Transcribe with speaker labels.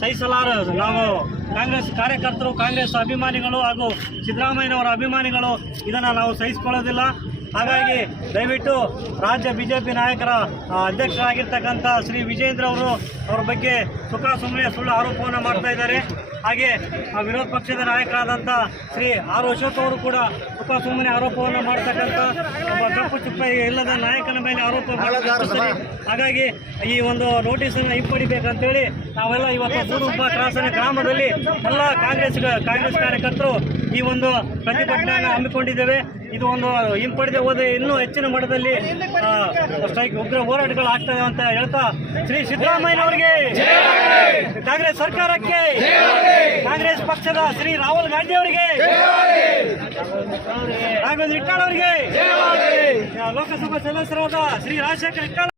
Speaker 1: ಸಹಿಸಲಾರ ನಾವು ಕಾಂಗ್ರೆಸ್ ಕಾರ್ಯಕರ್ತರು ಕಾಂಗ್ರೆಸ್ ಅಭಿಮಾನಿಗಳು ಹಾಗೂ ಸಿದ್ದರಾಮಯ್ಯನವರ ಅಭಿಮಾನಿಗಳು ಇದನ್ನು ನಾವು ಸಹಿಸಿಕೊಳ್ಳೋದಿಲ್ಲ. ಹಾಗಾಗಿ ದಯವಿಟ್ಟು ರಾಜ್ಯ ಬಿಜೆಪಿ ನಾಯಕರ ಅಧ್ಯಕ್ಷರಾಗಿರ್ತಕ್ಕಂಥ ಶ್ರೀ ವಿಜೇಂದ್ರ ಅವರು ಅವರ ಬಗ್ಗೆ ಸುಖ ಸುಮ್ಮನೆ ಸುಳ್ಳು ಆರೋಪವನ್ನು ಮಾಡ್ತಾ ಇದ್ದಾರೆ. ಹಾಗೆ ಆ ವಿರೋಧ ಪಕ್ಷದ ನಾಯಕರಾದಂಥ ಶ್ರೀ ಆರ್ ಅಶೋಕ್ ಅವರು ಕೂಡ ಸುಖ ಸುಮ್ಮನೆ ಆರೋಪವನ್ನು ಮಾಡ್ತಕ್ಕಂಥ ಒಬ್ಬ ಕಪ್ಪು ಚುಪ್ಪ ಇಲ್ಲದ ನಾಯಕನ ಮೇಲೆ ಆರೋಪ ಹಾಗಾಗಿ ಈ ಒಂದು ನೋಟಿಸನ್ನು ಹಿಂಪಡಿಬೇಕಂತೇಳಿ ನಾವೆಲ್ಲ ಇವತ್ತು ಬೂದುಂಪ ಕ್ರಾಸನ ಗ್ರಾಮದಲ್ಲಿ ಎಲ್ಲ ಕಾಂಗ್ರೆಸ್ ಕಾಂಗ್ರೆಸ್ ಕಾರ್ಯಕರ್ತರು ಈ ಒಂದು ಪ್ರತಿಭಟನೆಯನ್ನು ಹಮ್ಮಿಕೊಂಡಿದ್ದೇವೆ ಇದು ಒಂದು ಹಿಂಪಡೆದೇ ಹೋದರೆ ಇನ್ನೂ ಹೆಚ್ಚಿನ ಮಟ್ಟದಲ್ಲಿ ಸ್ಟ್ರೈಕ್ ಉಗ್ರ ಹೋರಾಟಗಳು ಆಗ್ತದೆ ಅಂತ ಹೇಳ್ತಾ ಶ್ರೀ ಸಿದ್ದರಾಮಯ್ಯನವರಿಗೆ ಕಾಂಗ್ರೆಸ್ ಸರ್ಕಾರಕ್ಕೆ ಕಾಂಗ್ರೆಸ್ ಪಕ್ಷದ ಶ್ರೀ ರಾಹುಲ್ ಗಾಂಧಿ ಅವರಿಗೆ ರಾಘವೇಂದ್ರ ಇಟ್ಟಾಳ್ ಅವರಿಗೆ ಲೋಕಸಭಾ ಸದಸ್ಯರಾದ ಶ್ರೀ ರಾಜಶೇಖರ್ ಇಟ್ಟಾಳ್